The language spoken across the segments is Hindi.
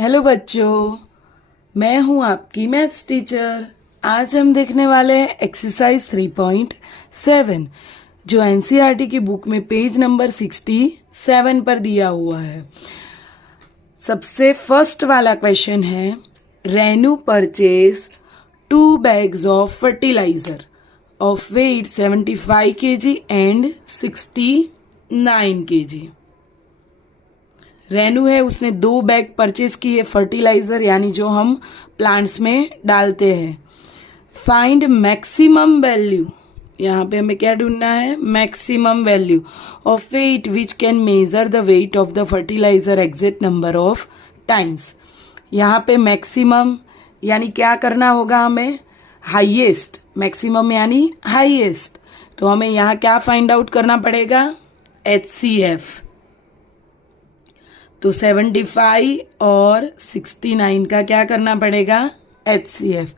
हेलो बच्चों, मैं हूं आपकी मैथ्स टीचर। आज हम देखने वाले हैं एक्सरसाइज 3.7 जो एनसीईआरटी की बुक में पेज नंबर 67 पर दिया हुआ है। सबसे फर्स्ट वाला क्वेश्चन है, Renu purchase 2 bags of fertiliser of weight 75 kg and 69 kg। Renu है, उसने 2 बैग परचेज की है फर्टिलाइजर यानी जो हम प्लांट्स में डालते हैं। फाइंड मैक्सिमम वैल्यू, यहाँ पे हमें क्या ढूंढना है? Maximum value of weight which can measure the weight of the fertiliser exact number of times. यहाँ पे मैक्सिमम यानी क्या करना होगा हमें? हाईएस्ट। मैक्सिमम यानी हाईएस्ट, तो हमें यहाँ क्या फाइंड आउट करना पड़ेगा? HCF। तो 75 और 69 का क्या करना पड़ेगा? HCF।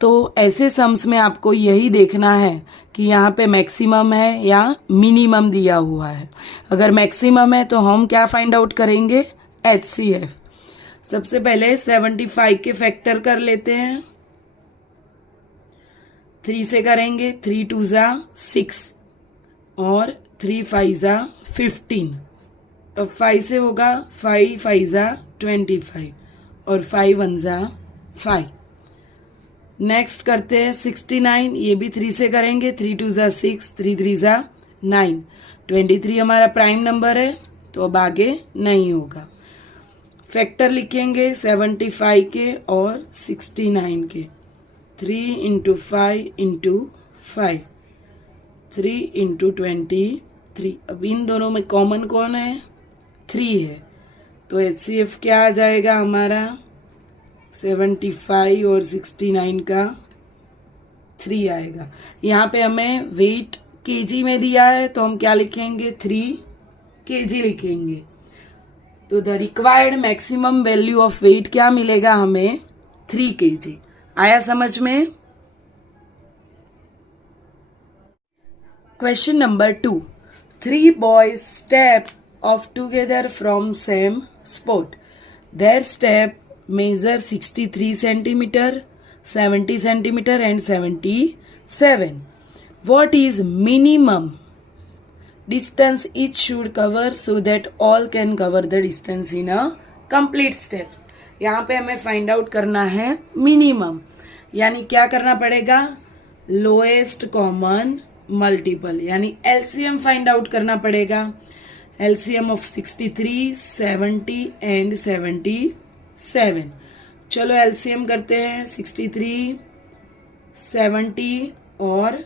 तो ऐसे सम्स में आपको यही देखना है कि यहाँ पे मैक्सिमम है या मिनिमम दिया हुआ है। अगर मैक्सिमम है तो हम क्या फाइंड आउट करेंगे? HCF। सबसे पहले 75 के फैक्टर कर लेते हैं। 3 से करेंगे, 3 2 ज़ा 6 और 3 5 ज़ा 15। अब 5 से होगा 5 5 ज़ा 25 और 5 1 ज़ा 5। नेक्स्ट करते हैं 69, ये भी 3 से करेंगे, 3 2 ज़ा 6, 3 3 ज़ा 9। 23 हमारा प्राइम नंबर है तो अब आगे नहीं होगा। फैक्टर लिखेंगे 75 के और 69 के। 3 इंटू 5 इंटू 5, 3 इंटू 23। अब इन दोनों में कॉमन कौन है? 3 है, तो HCF क्या आ जाएगा हमारा? 75 और 69 का 3 आएगा। यहाँ पे हमें वेट केजी में दिया है तो हम क्या लिखेंगे? 3 kg लिखेंगे। तो the required maximum value of weight क्या मिलेगा हमें? 3 kg। आया समझ में? Question number 2, 3 boys step off together from same spot. Their step measure 63 centimeter, 70 centimeter and 77. What is minimum distance each should cover so that all can cover the distance in a complete steps? यहाँ पे हमें फाइंड आउट करना है मिनिमम, यानी क्या करना पड़ेगा? लोएस्ट कॉमन मल्टीपल यानी LCM फाइंड आउट करना पड़ेगा। LCM of 63, 70 and 77। चलो LCM करते हैं। 63, 70 और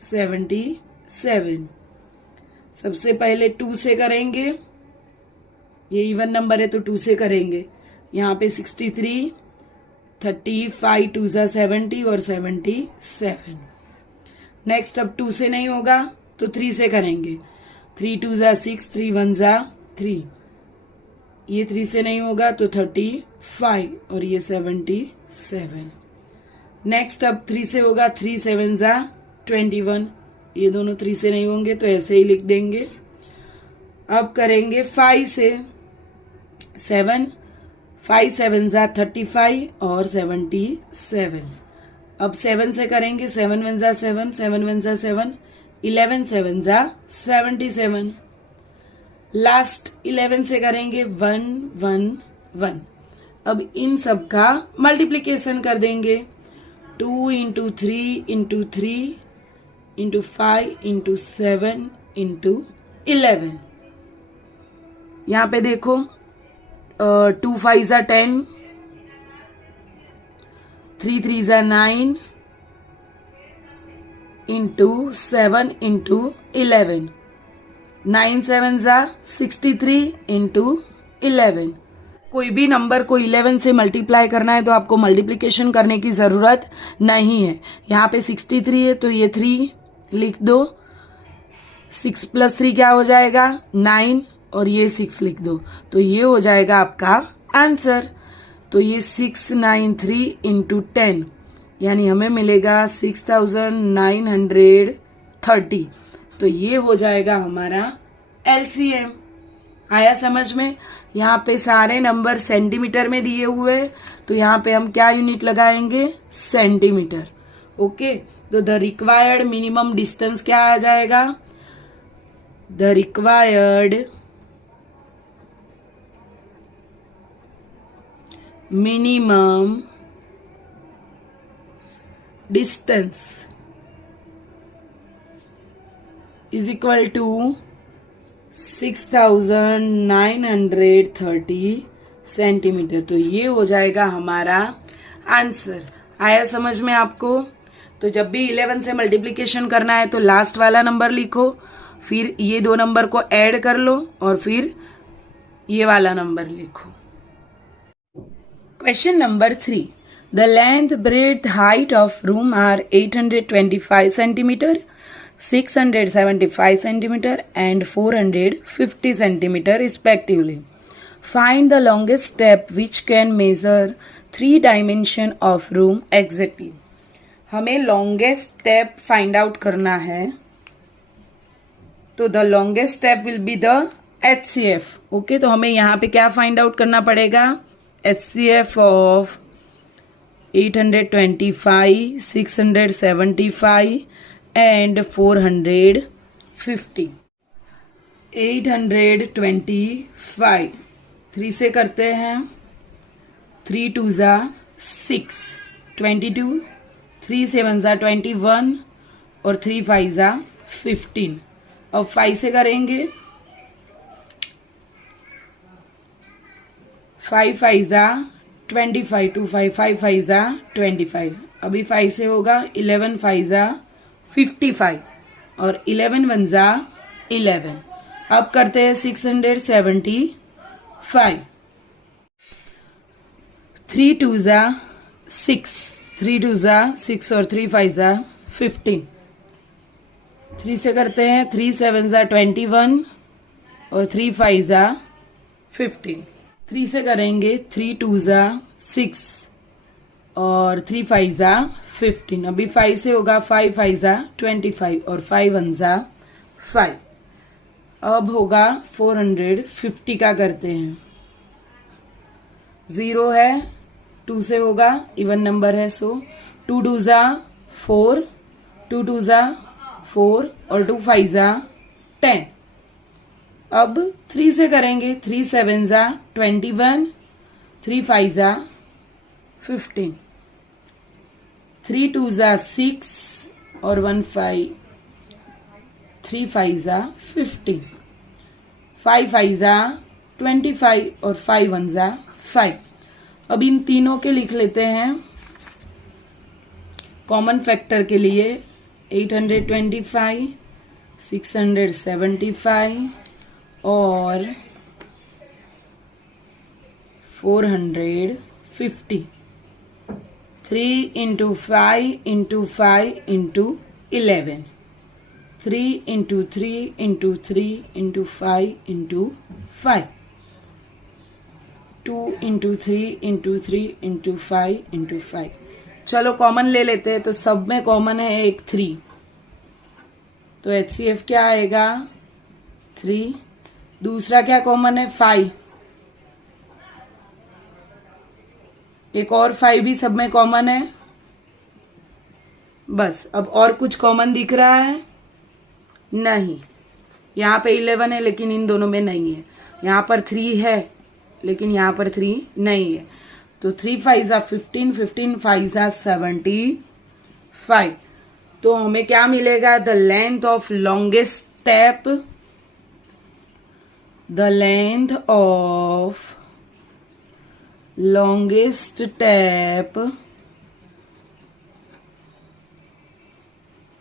77। सबसे पहले 2 से करेंगे, ये इवन नंबर है तो 2 से करेंगे। यहाँ पे 63, 35 2 ज़ा 70 और 77। नेक्स्ट अब 2 से नहीं होगा तो 3 से करेंगे। 3 2 ज़ा 6, 3 1 ज़ा 3। ये 3 से नहीं होगा तो 35 और ये 77। नेक्स्ट अब 3 से होगा। 3 7 ज़ा 21। ये दोनों 3 से नहीं होंगे तो ऐसे ही लिख देंगे। अब करेंगे 5 से। 7 5 7 ज़ा 35 और 77। अब 7 से करेंगे। 7 1 ज़ा 7, 7 1 ज़ा 7, 11 7 ज़ा 77। लास्ट 11 से करेंगे 1 1 1। अब इन सब का मल्टीप्लिकेशन कर देंगे। 2 into 3 into 3 into 5 into 7 into 11। यहाँ पे देखो 2 5 ज़ा 10, 3 3 ज़ा 9 इंटू 7 इंटू 11। 9 7 ज़ा 63 इंटू 11। कोई भी नंबर को 11 से मल्टीप्लाई करना है तो आपको मल्टीप्लिकेशन करने की ज़रूरत नहीं है। यहाँ पे 63 है तो ये 3 लिख दो। 6 + 3 क्या हो जाएगा? 9 और ये 6 लिख दो तो ये हो जाएगा आपका आंसर। तो ये 693 इंटू 10 यानी हमें मिलेगा 6930। तो ये हो जाएगा हमारा LCM। आया समझ में? यहाँ पे सारे नंबर सेंटीमीटर में दिए हुए, तो यहाँ पे हम क्या यूनिट लगाएंगे? सेंटीमीटर। ओके, तो द रिक्वायर्ड मिनिमम डिस्टेंस क्या आ जाएगा? The required minimum distance is equal to 6930 centimetre. तो ये हो जाएगा हमारा आंसर। आया समझ में आपको? तो जब भी 11 से मल्टीप्लीकेशन करना है तो लास्ट वाला नंबर लिखो, फिर ये दो नंबर को ऐड कर लो और फिर ये वाला नंबर लिखो। Question number 3, the length breadth height of room are 825 centimetre, 675 centimeter and 450 centimeter respectively. Find the longest step which can measure 3 dimension of room exactly. हमें longest step find out करना है, तो the longest step will be the HCF. Okay, तो हमें यहाँ पे क्या find out करना पड़ेगा? HCF of 825, 675 and 450. 825 3 से करते हैं, 3 2 ज़ा 6, 22, 3 7 ज़ा 21 और 3 5 ज़ा 15। अब 5 से करेंगे, 5 5 ज़ा 25, 2 5 5 5 ज़ा 25। अभी 5 से होगा 11 5 ज़ा 55 और 11 1 ज़ा 11। अब करते हैं 675, 3 2 ज़ा 6, 3 2 ज़ा 6 और 3 5 ज़ा 15। 3 से करते हैं, 3 7 ज़ा 21 और 3 5 ज़ा 15। 3 से करेंगे, 3 2 ज़ा 6 और 3 5 ज़ा 15। अभी 5 से होगा, 5 5 ज़ा 25 और 5 1 ज़ा 5। अब होगा 450 का करते हैं, 0 है, 2 से होगा, इवन नंबर है, सो 2 2 ज़ा 4, 2 2 ज़ा 4 और 2 5 ज़ा 10। अब 3 से करेंगे, 3 7 ज़ा 21, 3 5 ज़ा 15, 3 2 ज़ा 6 और 1 5, 3 5 ज़ा 15, 5 5 ज़ा 25 और 5 1 ज़ा 5। अब इन तीनों के लिख लेते हैं कॉमन फैक्टर के लिए, 825, 675 और 450। 3 into 5 into 5 into 11, 3 into 3 into 3 into 5 into 5, 2 into 3 into 3 into 5 into 5। चलो कॉमन ले लेते हैं, तो सब में कॉमन है एक 3, तो HCF क्या आएगा? 3। दूसरा क्या कॉमन है? 5। एक और 5 भी सब में कॉमन है। बस, अब और कुछ कॉमन दिख रहा है? नहीं। यहाँ पे 11 है लेकिन इन दोनों में नहीं है। यहाँ पर 3 है लेकिन यहाँ पर 3 नहीं है। तो 3 5 ज़ा 15, 15 5 ज़ा 75। तो हमें क्या मिलेगा? The length of longest step, the length of longest step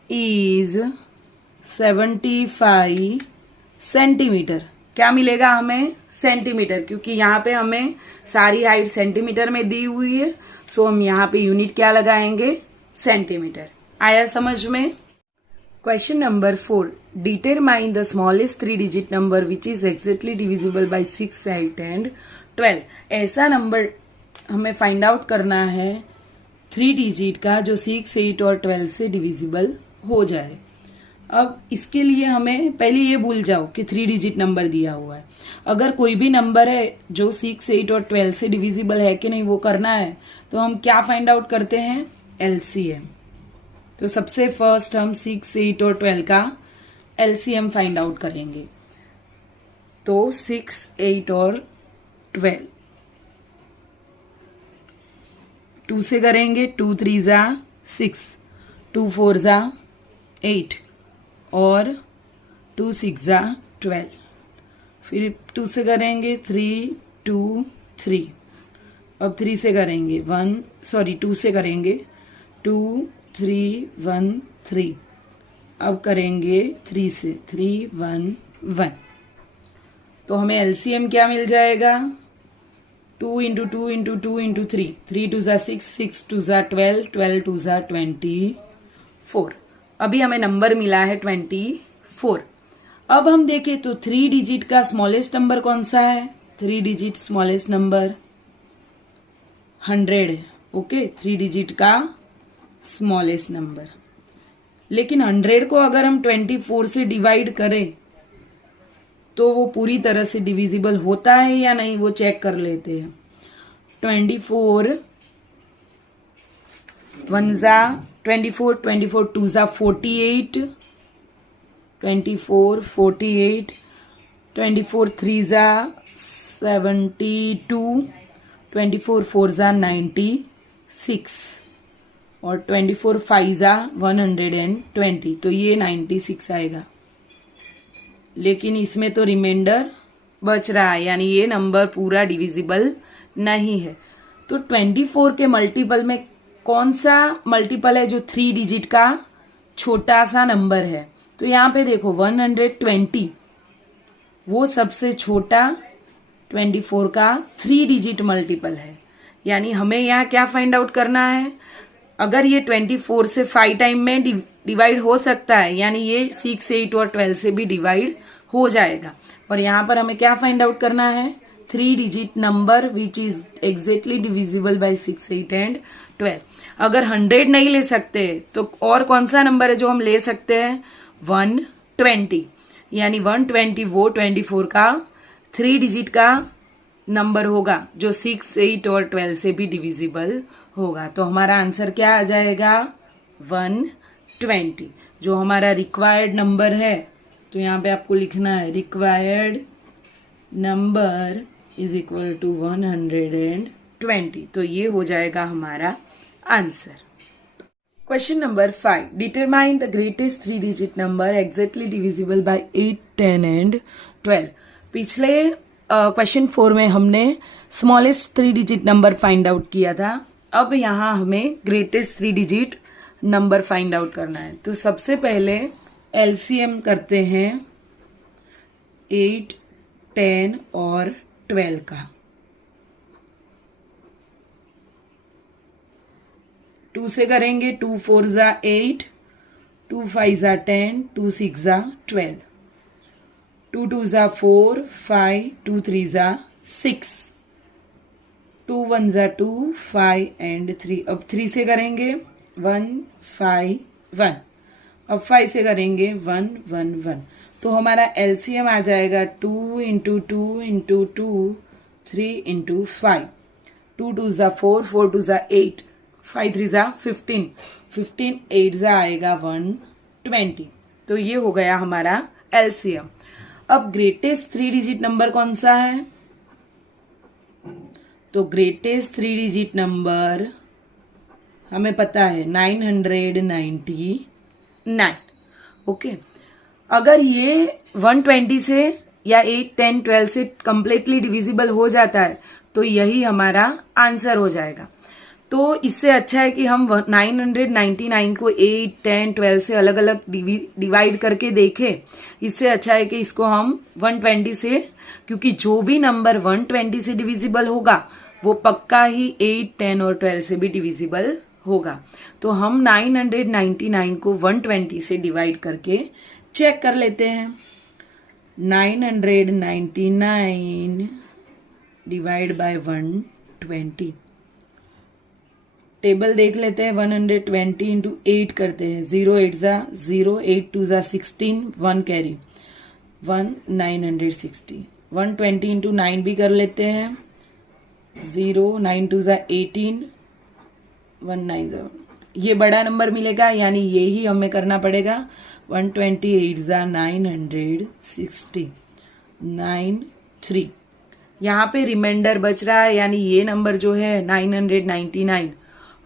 is 75 centimetre. क्या मिलेगा हमें? सेंटीमीटर, क्योंकि यहाँ पे हमें सारी हाइट सेंटीमीटर में दी हुई है, सो हम यहाँ पे यूनिट क्या लगाएंगे? सेंटीमीटर। आया समझ में? Question number 4, determine the smallest 3 digit number which is exactly divisible bye 6, 8 and 12। ऐसा नंबर हमें फाइंड आउट करना है 3 डिजिट का जो 6, 8 और 12 से डिविजिबल हो जाए। अब इसके लिए हमें पहले ये भूल जाओ कि 3 डिजिट नंबर दिया हुआ है। अगर कोई भी नंबर है जो 6, 8 और 12 से डिविजिबल है कि नहीं वो करना है तो हम क्या फाइंड आउट करते हैं, एलसीएम। तो सबसे फर्स्ट हम 6, 8 और 12 का एलसीएम फाइंड आउट करेंगे। तो 6, 8 और 12 2 से करेंगे, 2 3 जा 6, 2 4 जा 8 और 2 6 जा 12। फिर 2 से करेंगे 3 2 3। अब 3 से करेंगे 2 से करेंगे 2 3 1 3। अब करेंगे 3 से 3 1 1। तो हमें एलसीएम क्या मिल जाएगा, 2 इंटू 2 इंटू 2 इंटू 3, 3 2 जा 6, 6 2 जा 12, 12 2 जा 24। अभी हमें नंबर मिला है 24। अब हम देखें तो 3 डिजिट का स्मॉलेस्ट नंबर कौन सा है, 3 डिजिट स्मॉलेस्ट नंबर 100 है। ओके, 3 डिजिट का स्मॉलेस्ट नंबर। लेकिन 100 को अगर हम 24 से डिवाइड करें तो वो पूरी तरह से डिविजिबल होता है या नहीं वो चेक कर लेते हैं। 24 1 जा 24, 24 2 जा 48, 24 48, 24 3 जा 72, 24 4 जा 96 और 24 5 जा 120। तो ये 96 आएगा। लेकिन इसमें तो रिमाइंडर बच रहा है, यानी ये नंबर पूरा डिविजिबल नहीं है। तो 24 के मल्टीपल में कौन सा मल्टीपल है जो 3 डिजिट का छोटा सा नंबर है, तो यहाँ पे देखो 120 वो सबसे छोटा 24 का 3 डिजिट मल्टीपल है। यानी हमें यहाँ क्या फाइंड आउट करना है, अगर ये 24 से 5 टाइम में डिवाइड हो सकता है, यानी ये 6 8 और 12 से भी डिवाइड हो जाएगा। और यहाँ पर हमें क्या फाइंड आउट करना है, 3 digit number which is exactly divisible bye 6 8 and 12। अगर 100 नहीं ले सकते तो और कौन सा नंबर है जो हम ले सकते हैं, 120। यानी 120 वो 24 का 3 डिजिट का नंबर होगा जो 6 8 और 12 से भी डिविजिबल होगा। तो हमारा आंसर क्या आ जाएगा, 120, जो हमारा रिक्वायर्ड नंबर है। तो यहाँ पे आपको लिखना है required number is equal to 120। तो ये हो जाएगा हमारा answer. Question number 5, determine the greatest 3 digit number exactly divisible by 8 10 and 12। पिछले क्वेश्चन 4 में हमने smallest 3 digit number find out किया था। अब यहाँ हमें greatest 3 digit number find out करना है। तो सबसे पहले एलसीएम करते हैं 8 10 और 12 का। 2 से करेंगे, 2 4 जा 8, 2 5 जा 10, 2 6 जा 12, 2 2 जा 4 5, 2 3 जा 6, 2 1 जा 2 5 एंड 3। अब 3 से करेंगे 1 5 1। अब 5 से करेंगे 1 1 1। तो हमारा एलसीएम आ जाएगा 2 इंटू 2 इंटू 2 3 इंटू 5। 2 2 जा 4, 4 2 जा 8, 5 3 जा 15, 15 8 जा आएगा 120। तो ये हो गया हमारा एलसीएम। अब ग्रेटेस्ट 3 डिजिट नंबर कौन सा है, तो ग्रेटेस्ट 3 डिजिट नंबर हमें पता है 999। ओके, अगर ये 120 से या 8 10 12 से कंप्लीटली डिविजिबल हो जाता है तो यही हमारा आंसर हो जाएगा। तो इससे अच्छा है कि हम 999 को 8 10 12 से अलग अलग डिवाइड करके देखें। इससे अच्छा है कि इसको हम 120 से, क्योंकि जो भी नंबर 120 से डिविजिबल होगा वो पक्का ही 8 10 और 12 से भी डिविजिबल होगा। तो हम 999 को 120 से डिवाइड करके चेक कर लेते हैं। 999 डिवाइड बाय 120, टेबल देख लेते हैं। 120 इंटू 8 करते हैं। 0 8 ज़ा 0, 8 2 ज़ा 16, 1 कैरी 1 960। 120 इंटू 9 भी कर लेते हैं। 0 9 2 ज़ा 18, 1 9 ज़ा, ये बड़ा नंबर मिलेगा, यानी ये ही हमें करना पड़ेगा। 128 ज़ा 960, 9 3। यहाँ पे रिमाइंडर बच रहा है, यानी ये नंबर जो है 999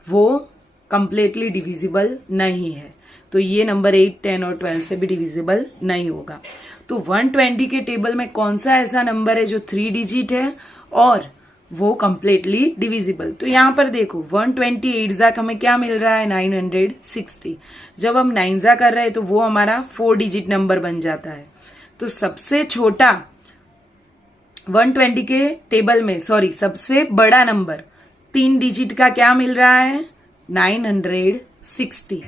वो कंप्लीटली डिविजिबल नहीं है, तो ये नंबर 8 10 और 12 से भी डिविजिबल नहीं होगा। तो 120 के टेबल में कौन सा ऐसा नंबर है जो 3 डिजिट है और वो कंप्लीटली डिविजिबल? तो यहाँ पर देखो 128 ज़ाक हमें क्या मिल रहा है 960। जब हम 9 ज़ा कर रहे हैं तो वो हमारा 4 डिजिट नंबर बन जाता है। तो सबसे छोटा 120 के टेबल में, सॉरी सबसे बड़ा नंबर 3 डिजिट का क्या मिल रहा है 960।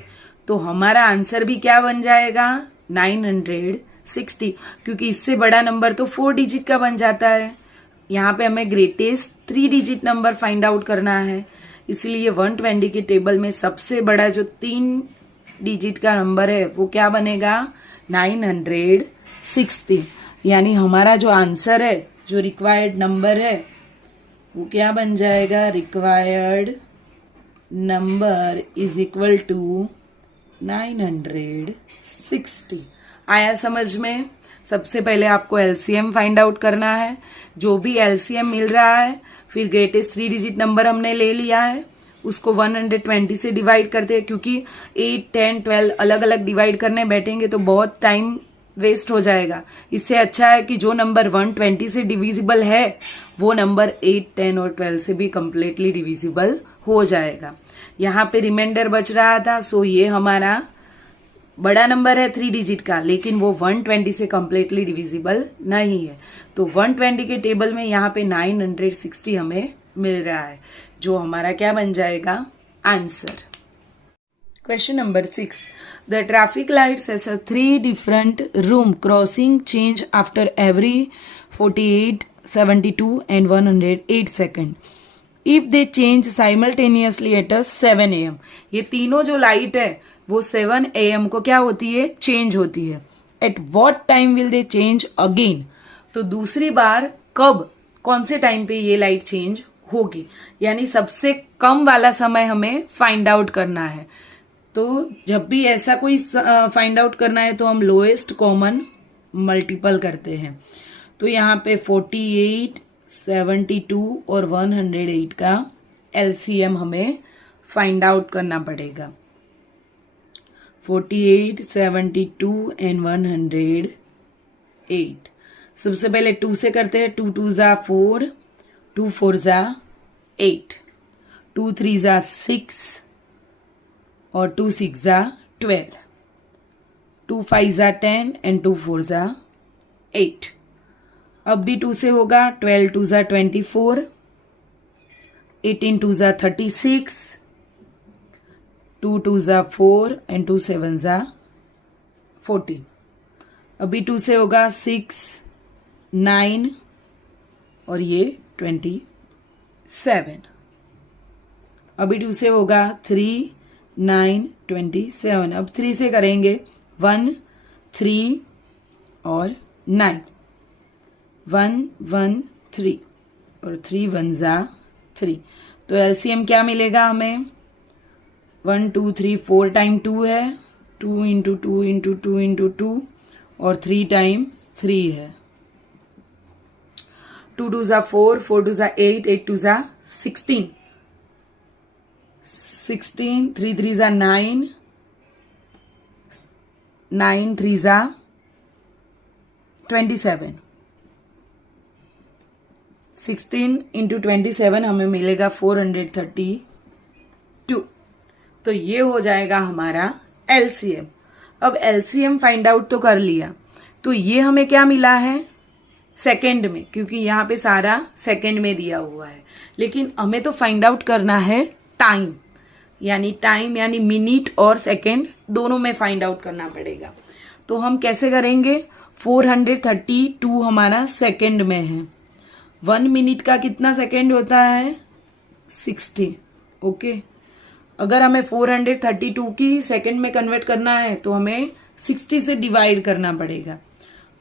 तो हमारा आंसर भी क्या बन जाएगा 960, क्योंकि इससे बड़ा नंबर तो 4 डिजिट का बन जाता है। यहाँ पे हमें greatest 3 digit number find out करना है, इसलिए 120 के टेबल में सबसे बड़ा जो 3 डिजिट का नंबर है वो क्या बनेगा 960। यानी हमारा जो आंसर है, जो रिक्वायर्ड नंबर है वो क्या बन जाएगा, required number is equal to 960। आया समझ में? सबसे पहले आपको एलसीएम फाइंड आउट करना है। जो भी एलसीएम मिल रहा है, फिर ग्रेटेस्ट 3 डिजिट नंबर हमने ले लिया है, उसको 120 से डिवाइड करते हैं, क्योंकि 8 10 12 अलग अलग डिवाइड करने बैठेंगे तो बहुत टाइम वेस्ट हो जाएगा। इससे अच्छा है कि जो नंबर 120 से डिविजिबल है वो नंबर 8 10 और 12 से भी कंप्लीटली डिविजिबल हो जाएगा। यहाँ पे रिमाइंडर बच रहा था, सो ये हमारा बड़ा नंबर है 3 डिजिट का, लेकिन वो 120 से कंप्लीटली डिविजिबल नहीं है। तो 120 के टेबल में यहाँ पे 960 हमें मिल रहा है, जो हमारा क्या बन जाएगा answer. Question number 6, the traffic lights S 3 different room crossing change after every 48 72 and 108 second if they change simultaneously eight 7 AM। ये तीनों जो लाइट है वो 7 AM को क्या होती है, चेंज होती है। At what time will they change again? तो दूसरी बार कब, कौन से टाइम पे ये लाइट चेंज होगी, यानी सबसे कम वाला समय हमें फाइंड आउट करना है। तो जब भी ऐसा कोई फाइंड आउट करना है तो हम लोएस्ट कॉमन मल्टीपल करते हैं। तो यहाँ पे 48 72 और 108 का एलसीएम हमें फाइंड आउट करना पड़ेगा। 48 72 एंड 108। सबसे पहले 2 से करते हैं। 2 2 ज़ा 4, 2 4 ज़ा 8, 2 3 ज़ा 6 और 2 6 ज़ा 12, 2 5 ज़ा 10 एंड 2 4 ज़ा 8। अब भी 2 से होगा। 12 2 ज़ा 24, 18 2 ज़ा 36, 2 2 ज़ा 4 एंड 2 7 ज़ा 14। अभी 2 से होगा 6 9 और ये 27। अभी 2 से होगा 3 9 27। अब 3 से करेंगे 1 3 और 9, 1 1 3 और 3 1 ज़ा 3। तो एलसीएम क्या मिलेगा हमें 1 2 3 4 टाइम 2 है, 2 इंटू 2 इंटू 2 इंटू 2 और 3 टाइम 3 है। 2 2 ज़ा 4, 4 2 ज़ा 8, 8 2 ज़ा 16, 16 3 3 ज़ा 9, 9 3 ज़ा 27। 16 इंटू 27 हमें मिलेगा 432। तो ये हो जाएगा हमारा एलसीएम। अब एलसीएम फाइंड आउट तो कर लिया, तो ये हमें क्या मिला है सेकंड में, क्योंकि यहाँ पे सारा सेकंड में दिया हुआ है। लेकिन हमें तो फाइंड आउट करना है टाइम यानी मिनट और सेकंड दोनों में फाइंड आउट करना पड़ेगा। तो हम कैसे करेंगे, 432 हमारा सेकंड में है। 1 मिनट का कितना सेकंड होता है 60। ओके, अगर हमें 432 की सेकंड में कन्वर्ट करना है तो हमें 60 से डिवाइड करना पड़ेगा।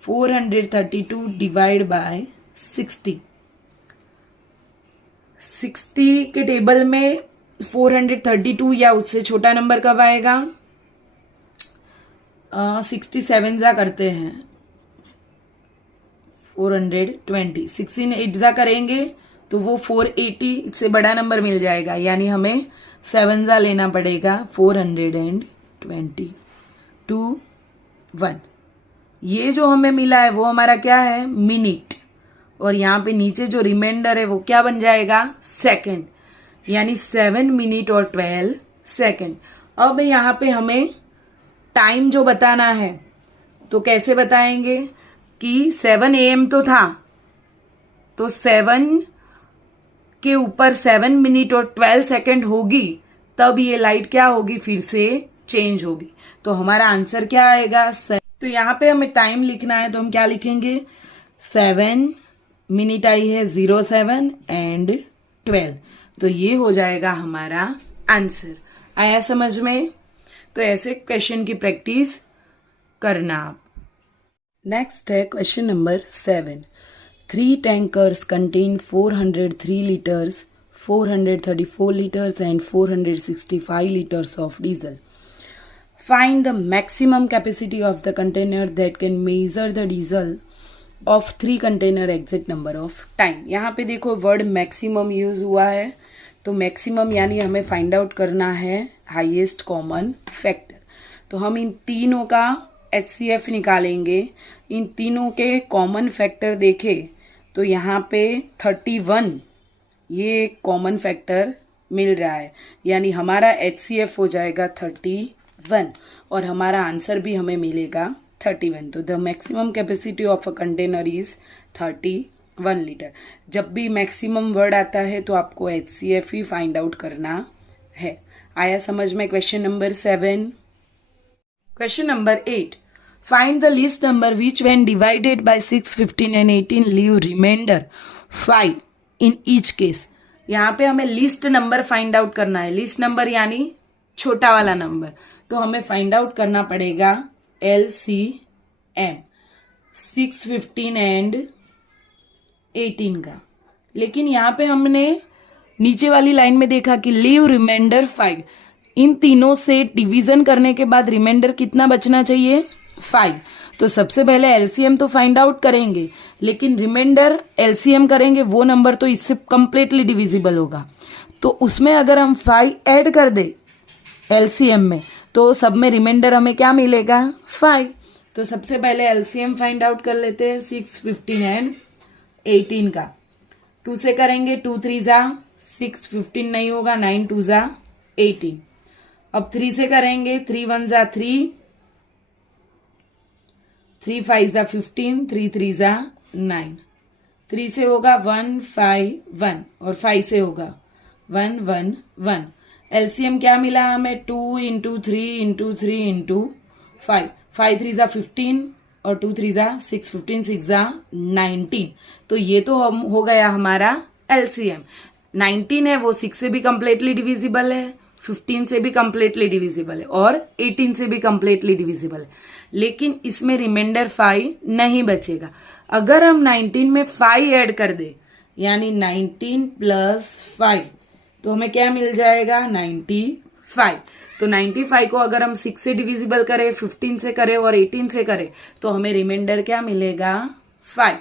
432 डिवाइड बाय 60। 60 के टेबल में 432 या उससे छोटा नंबर कब आएगा? 67 जा करते हैं 420। 16 8 जा करेंगे तो वो 480 से बड़ा नंबर मिल जाएगा, यानी हमें 7 जा लेना पड़ेगा। 420 2 1। ये जो हमें मिला है वो हमारा क्या है? मिनट। और यहाँ पे नीचे जो रिमाइंडर है वो क्या बन जाएगा? सेकंड, यानी 7 मिनट और 12 सेकंड। अब यहाँ पे हमें टाइम जो बताना है तो कैसे बताएंगे कि 7 AM तो था, तो 7 के ऊपर 7 मिनट और 12 सेकंड होगी, तब ये लाइट क्या होगी? फिर से चेंज होगी। तो हमारा आंसर क्या आएगा? तो यहाँ पे हमें टाइम लिखना है तो हम क्या लिखेंगे? 7 मिनट आई है 07 एंड 12, तो ये हो जाएगा हमारा आंसर। आया समझ में? तो ऐसे क्वेश्चन की प्रैक्टिस करना आप। नेक्स्ट है question number 7। 3 tankers contain 403 liters, 434 liters and 465 liters of diesel. Find the maximum capacity of the container that can measure the diesel of 3 container exit number of time. यहाँ पे देखो वर्ड मैक्सिमम यूज हुआ है, तो मैक्सिमम यानी हमें फाइंड आउट करना है हाईएस्ट कॉमन फैक्टर। तो हम इन तीनों का HCF निकालेंगे। इन तीनों के कॉमन फैक्टर देखें तो यहाँ पे 31 ये कॉमन फैक्टर मिल रहा है, यानी हमारा HCF हो जाएगा 31 और हमारा आंसर भी हमें मिलेगा 31। तो the maximum capacity of a container is 31 litre. जब भी मैक्सिमम वर्ड आता है तो आपको HCF ही फाइंड आउट करना है। आया समझ में question number 7। Question number 8। Find the least number which when divided by 6, 15 and 18 leave remainder 5 in each case. यहाँ पे हमें लिस्ट नंबर फाइंड आउट करना है। लिस्ट नंबर यानी छोटा वाला नंबर, तो हमें फाइंड आउट करना पड़ेगा LCM 6, 15 एंड 18 का। लेकिन यहाँ पे हमने नीचे वाली लाइन में देखा कि लीव रिमाइंडर 5, इन तीनों से डिवीजन करने के बाद रिमाइंडर कितना बचना चाहिए? 5। तो सबसे पहले LCM तो फाइंड आउट करेंगे, लेकिन रिमाइंडर LCM करेंगे वो नंबर तो इससे कंप्लीटली डिविजिबल होगा। तो उसमें अगर हम 5 ऐड कर दे LCM में तो सब में रिमाइंडर हमें क्या मिलेगा? 5। तो सबसे पहले LCM फाइंड आउट कर लेते हैं 6, 15 एंड 18 का। 2 से करेंगे, 2 3 जा 6, 15 नहीं होगा, 9 2 जा 18। अब 3 से करेंगे, 3 1 जा 3, 3 5 जा 15, 3 3 जा 9। 3 से होगा 1 5 1 और 5 से होगा 1 1 1। LCM क्या मिला हमें? 2 इंटू 3 इंटू 3 इंटू 5। 5 3 जा 15 और 2 3 जा 6, 15 6 जा 19। तो ये तो हम हो गया हमारा LCM। 19 है वो 6 से भी कंप्लीटली डिविजिबल है, 15 से भी कंप्लीटली डिविजिबल है और 18 से भी कंप्लीटली डिविजिबल है। लेकिन इसमें रिमाइंडर 5 नहीं बचेगा। अगर हम 19 में 5 ऐड कर दे, यानी 19 प्लस 5, तो हमें क्या मिल जाएगा? 95। तो 95 को अगर हम 6 से डिविजिबल करें, 15 से करें और 18 से करें तो हमें रिमाइंडर क्या मिलेगा? 5।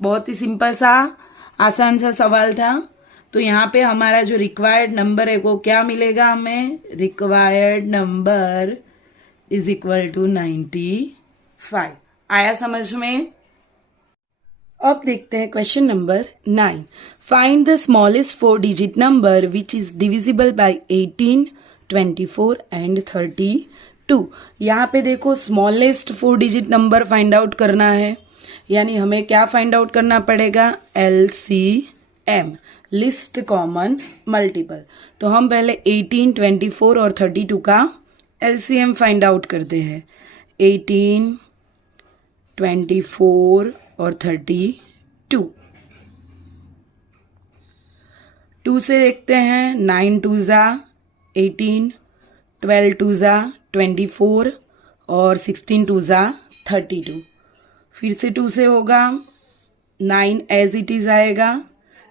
बहुत ही सिंपल सा आसान सा सवाल था। तो यहाँ पे हमारा जो रिक्वायर्ड नंबर है वो क्या मिलेगा हमें? Required number is equal to 95। आया समझ में? अब देखते हैं question number 9। Find the smallest 4 digit number which is divisible by 18, 24 and 32। यहाँ पे देखो smallest 4 digit number find out करना है, यानी हमें क्या फाइंड आउट करना पड़ेगा? LCM list common multiple. तो हम पहले 18, 24 और 32 का LCM फाइंड आउट करते हैं। 18, 24 और 32। 2 से देखते हैं, 9 2 जा 18, 12 टू ज़ा 24 और 16 टू ज़ा 32। फिर से 2 से होगा, 9 एज इट इज़ आएगा,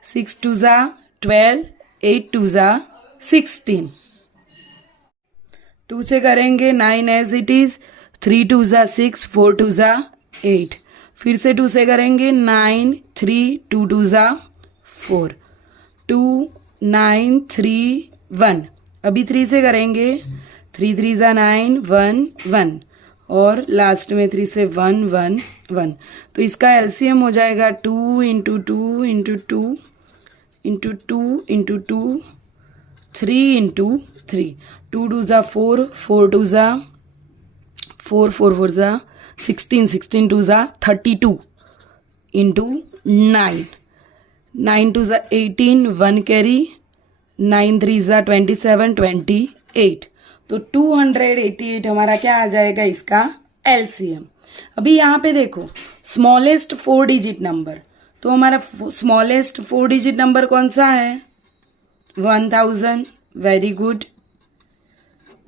6 टू ज़ा 12, 8 टू ज़ा 16। 2 से करेंगे 9 एज इट इज़, 3 टू ज़ा 6, 4 टू ज़ा 8। फिर से 2 से करेंगे 9, 3, 2 टू ज़ा 4, 2, 9, 3, 1। अभी 3 से करेंगे, 3 3 ज़ा 9, 1 1 और लास्ट में 3 से 1 1 1। तो इसका एलसीएम हो जाएगा 2 into 2 into 2 into 2 into 2, 3 into 3। 2 two ज़ा 4, 4 टू ज़ा 4, 4 4 ज़ा 16, 16 टू ज़ा 32 इंटू 9, 9 टू ज़ा 18, 1 कैरी, 9 3 ज़ा 27, 28। तो 288 हमारा क्या आ जाएगा इसका एलसीएम। अभी यहाँ पे देखो स्मॉलेस्ट 4 डिजिट नंबर, तो हमारा स्मॉलेस्ट 4 डिजिट नंबर कौन सा है? 1000। Very good.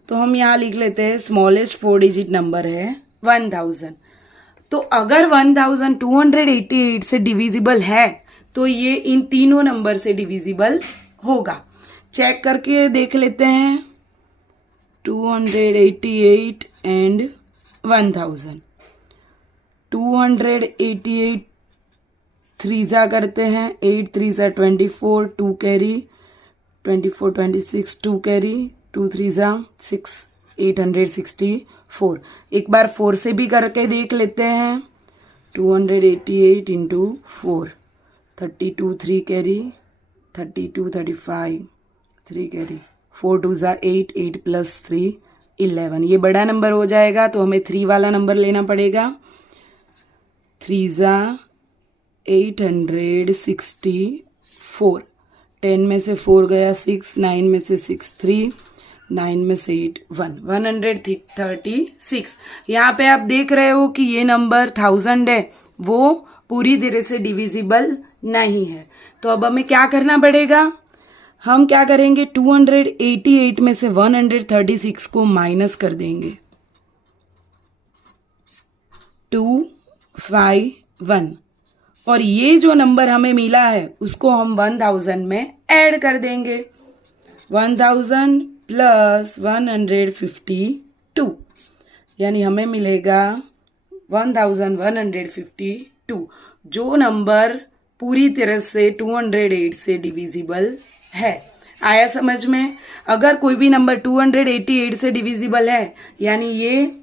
तो हम यहाँ लिख लेते हैं स्मॉलेस्ट 4 डिजिट नंबर है 1000। तो अगर 1288 से डिविजिबल है तो ये इन तीनों नंबर से डिविजिबल होगा। चेक करके देख लेते हैं, 288 एंड 1000। 288 3 जा करते हैं, 8 3 जा 24, 2 कैरी, 24 26, 2 कैरी, 2 3 जा 6, 864। एक बार 4 से भी करके देख लेते हैं, 288 इंटू 4, 32 3 कैरी, 32 35 3 कैरी, 4 2 ज़ा 8, 8 प्लस 3 11। ये बड़ा नंबर हो जाएगा तो हमें 3 वाला नंबर लेना पड़ेगा। 3 ज़ा 864, 10 में से 4 गया 6, 9 में से 6 3, 9 में से 8 1, 136। यहाँ पे आप देख रहे हो कि ये नंबर 1000 है, वो पूरी तरह से डिविजिबल नहीं है। तो अब हमें क्या करना पड़ेगा? हम क्या करेंगे, 288 में से 136 को माइनस कर देंगे। 251 और ये जो नंबर हमें मिला है उसको हम 1000 में ऐड कर देंगे। 1000 प्लस 152 यानी हमें मिलेगा 1152, जो नंबर पूरी तरह से 208 से डिविजिबल है। आया समझ में? अगर कोई भी नंबर 288 से डिविजिबल है यानी ये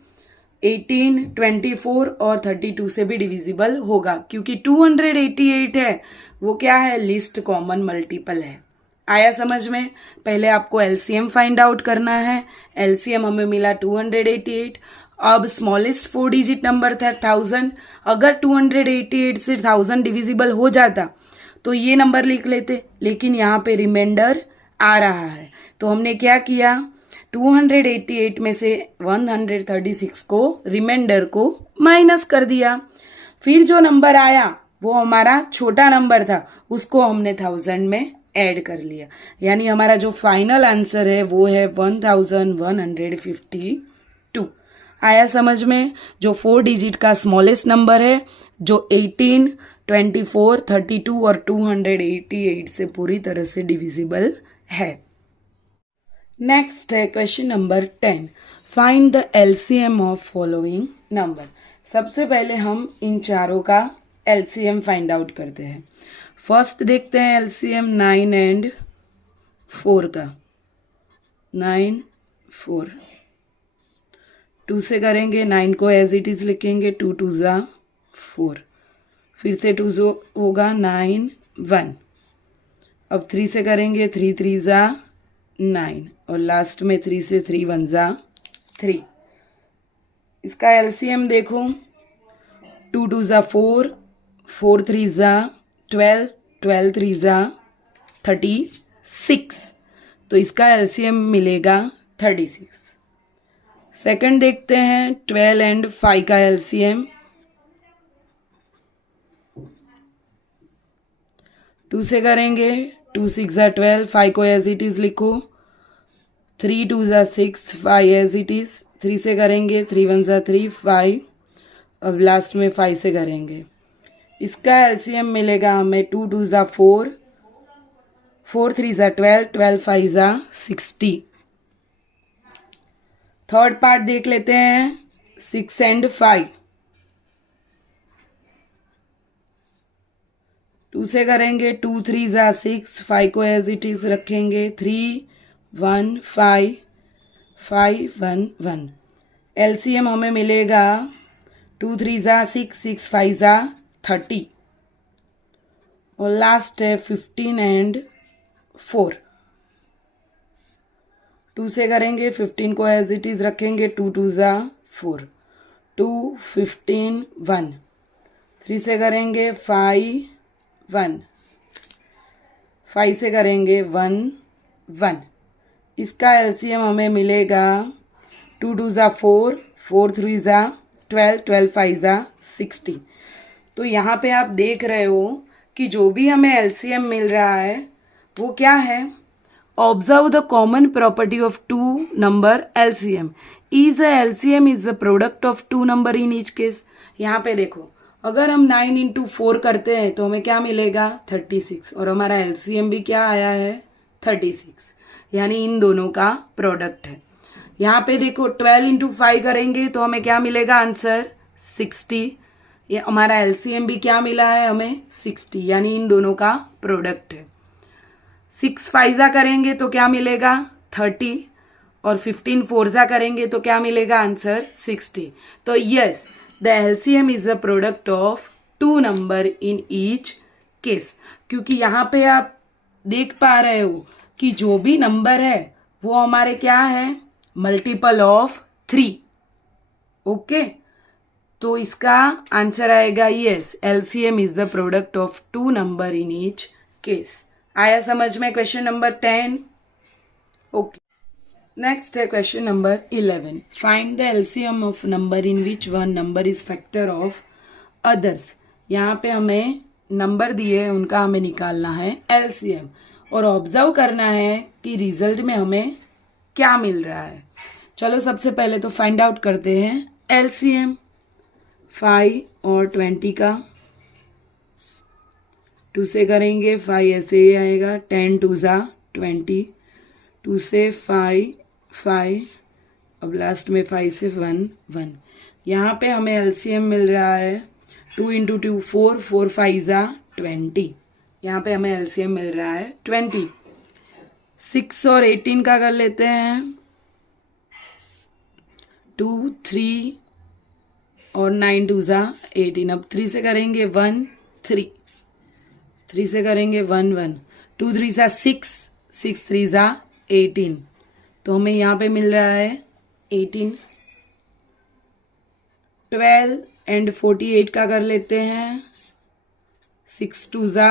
18, 24 और 32 से भी डिविजिबल होगा, क्योंकि 288 है वो क्या है, लिस्ट कॉमन मल्टीपल है। आया समझ में? पहले आपको एलसीएम फाइंड आउट करना है। एलसीएम हमें मिला 288। अब स्मॉलेस्ट 4 डिजिट नंबर था 1000। अगर 288 से 1000 डिविजिबल हो जाता तो ये नंबर लिख लेते, लेकिन यहाँ पे रिमाइंडर आ रहा है तो हमने क्या किया, 288 में से 136 को रिमाइंडर को माइनस कर दिया। फिर जो नंबर आया वो हमारा छोटा नंबर था, उसको हमने 1000 में ऐड कर लिया। यानी हमारा जो फाइनल आंसर है वो है 1152। आया समझ में? जो 4 डिजिट का स्मॉलेस्ट नंबर है, जो 18, 24, 32 और 288 से पूरी तरह से डिविजिबल है। नेक्स्ट है question number 10। Find the LCM of following number. सबसे पहले हम इन चारों का एलसीएम फाइंड आउट करते हैं। फर्स्ट देखते हैं एलसीएम 9 एंड 4 का। 9 4, 2 से करेंगे, 9 को एज इट इज लिखेंगे, 2 2 ज़ा 4, फिर से 2 जो होगा 9 1। अब 3 से करेंगे, 3 3 ज़ा 9 और लास्ट में 3 से 3 1 ज़ा 3। इसका एलसीएम देखो, 2 2 ज़ा 4, 4 3 ज़ा 12, 12 3 ज़ा 36। तो इसका एलसीएम मिलेगा 36। सेकंड देखते हैं 12 एंड 5 का एलसीएम। 2 से करेंगे, 2 6 ज़ा 12, 5 को एज इट इज लिखो, 3 2 ज़ा 6, 5 एज इट इज़, 3 से करेंगे, 3 1 ज़ा 3, 5, अब लास्ट में 5 से करेंगे। इसका एलसीएम मिलेगा हमें 2 2 ज़ा 4, 4 3 ज़ा 12, 12 5 ज़ा 60। थर्ड पार्ट देख लेते हैं, 6 एंड 5, 2 से करेंगे, 2 3 ज़ा 6, 5 को एज इट इज रखेंगे, 3 1 5, 5 1 1। एलसीएम हमें मिलेगा 2 3 ज़ा 6, 6 5 ज़ा 30, और लास्ट है 15 एंड 4। 2 से करेंगे, 15 को एज इट इज रखेंगे, 2 2 ज़ा 4, 2 15 1, 3 से करेंगे, 5 1, 5 से करेंगे, 1 1। इसका एलसीएम हमें मिलेगा 2 2 ज़ा 4, 4 3 ज़ा 12, 12 5 ज़ा 60। तो यहाँ पे आप देख रहे हो कि जो भी हमें एलसीएम मिल रहा है वो क्या है, observe the common property of two number LCM is a LCM is the product of two number in each case. यहाँ पे देखो, अगर हम 9 इंटू 4 करते हैं तो हमें क्या मिलेगा, 36, और हमारा एलसीएम भी क्या आया है, 36, यानी इन दोनों का प्रोडक्ट है। यहाँ पे देखो 12 इंटू 5 करेंगे तो हमें क्या मिलेगा, आंसर 60, ये हमारा एलसीएम भी क्या मिला है हमें, 60, यानी इन दोनों का प्रोडक्ट है। 6 5 ज़ा करेंगे तो क्या मिलेगा, 30, और 15 4 ज़ा करेंगे तो क्या मिलेगा, आंसर 60। तो yes, the LCM is the product of two number in each case. क्योंकि यहाँ पे आप देख पा रहे हो कि जो भी नंबर है वो हमारे क्या है, मल्टीपल ऑफ 3। ओके, तो इसका आंसर आएगा yes, LCM is the product of two number in each case. आया समझ में क्वेश्चन नंबर 10? ओके, नेक्स्ट है question number 11। Find the LCM of number in which one number is factor of others. यहाँ पे हमें नंबर दिए हैं, उनका हमें निकालना है एलसीएम, और ऑब्जर्व करना है कि रिजल्ट में हमें क्या मिल रहा है। चलो सबसे पहले तो फाइंड आउट करते हैं एलसीएम 5 और 20 का। 2 से करेंगे, 5 ऐसे ही आएगा, 10 2 ज़ा 20, 2 से 5 5, अब लास्ट में 5 से 1 1। यहाँ पे हमें एलसीएम मिल रहा है 2 इंटू 2 4, 4 5 ज़ा 20, यहाँ पे हमें एलसीएम मिल रहा है 20। 6 और 18 का कर लेते हैं, 2 3 और 9 2 ज़ा 18, अब 3 से करेंगे, 1 3, 3 से करेंगे, 1 1, 2 3 ज़ा 6, 6 3 ज़ा 18, तो हमें यहाँ पे मिल रहा है 18। 12 एंड 48 का कर लेते हैं, 6 2 ज़ा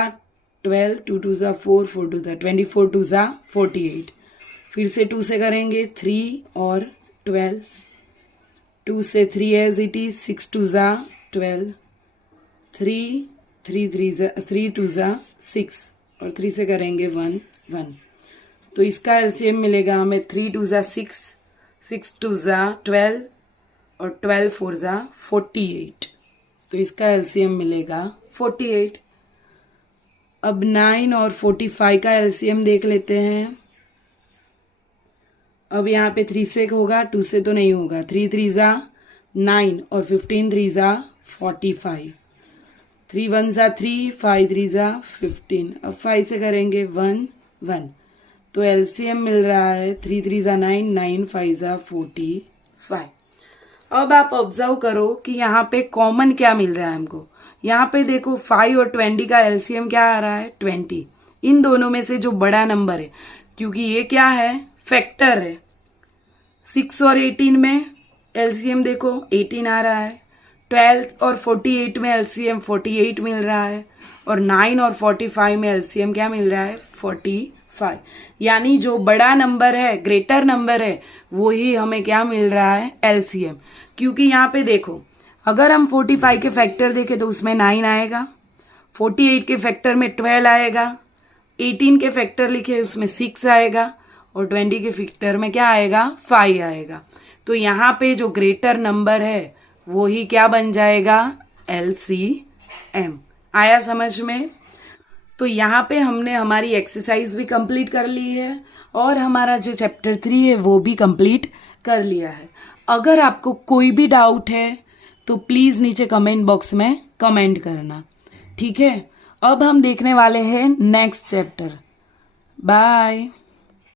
12, 2 2 ज़ा 4, 4 2 ज़ा 24, 2 ज़ा 48, फिर से 2 से करेंगे, 3 और 12, 2 से 3 एज इट इज, 6 2 ज़ा 12, 3 3 2 ज़ा 6, और 3 से करेंगे 1 1। तो इसका एलसीएम मिलेगा हमें 3 2 ज़ा 6, 6 2 ज़ा 12, और 12 4 ज़ा 48, तो इसका एलसीएम मिलेगा 48। अब 9 और 45 का एलसीएम देख लेते हैं। अब यहाँ पे 3 से होगा, 2 से तो नहीं होगा, 3 3 ज़ा 9, और 15 3 ज़ा 45, 3 1 ज़ा 3, 5 3 ज़ा 15, अब 5 से करेंगे, 1 1, तो एलसीएम मिल रहा है 3 3 ज़ा 9, 9 5 ज़ा 45। अब आप ऑब्जर्व करो कि यहाँ पे कॉमन क्या मिल रहा है हमको। यहाँ पे देखो 5 और 20 का एलसीएम क्या आ रहा है, 20। इन दोनों में से जो बड़ा नंबर है, क्योंकि ये क्या है, फैक्टर है। 6 और 18 में एलसीएम देखो 18 आ रहा है, 12 और 48 में एलसीएम 48 मिल रहा है, और 9 और 45 में एलसीएम क्या मिल रहा है, 45। यानी जो बड़ा नंबर है, ग्रेटर नंबर है, वो ही हमें क्या मिल रहा है, एलसीएम। क्योंकि यहाँ पे देखो, अगर हम 45 के फैक्टर देखें तो उसमें 9 आएगा, 48 के फैक्टर में 12 आएगा, 18 के फैक्टर लिखे उसमें 6 आएगा, और 20 के फैक्टर में क्या आएगा 5 आएगा। तो यहाँ पे जो ग्रेटर नंबर है वो ही क्या बन जाएगा LCM। आया समझ में। तो यहाँ पे हमने हमारी एक्सरसाइज भी कंप्लीट कर ली है और हमारा जो चैप्टर 3 है वो भी कंप्लीट कर लिया है। अगर आपको कोई भी डाउट है तो प्लीज़ नीचे कमेंट बॉक्स में कमेंट करना, ठीक है। अब हम देखने वाले हैं नेक्स्ट चैप्टर। बाय।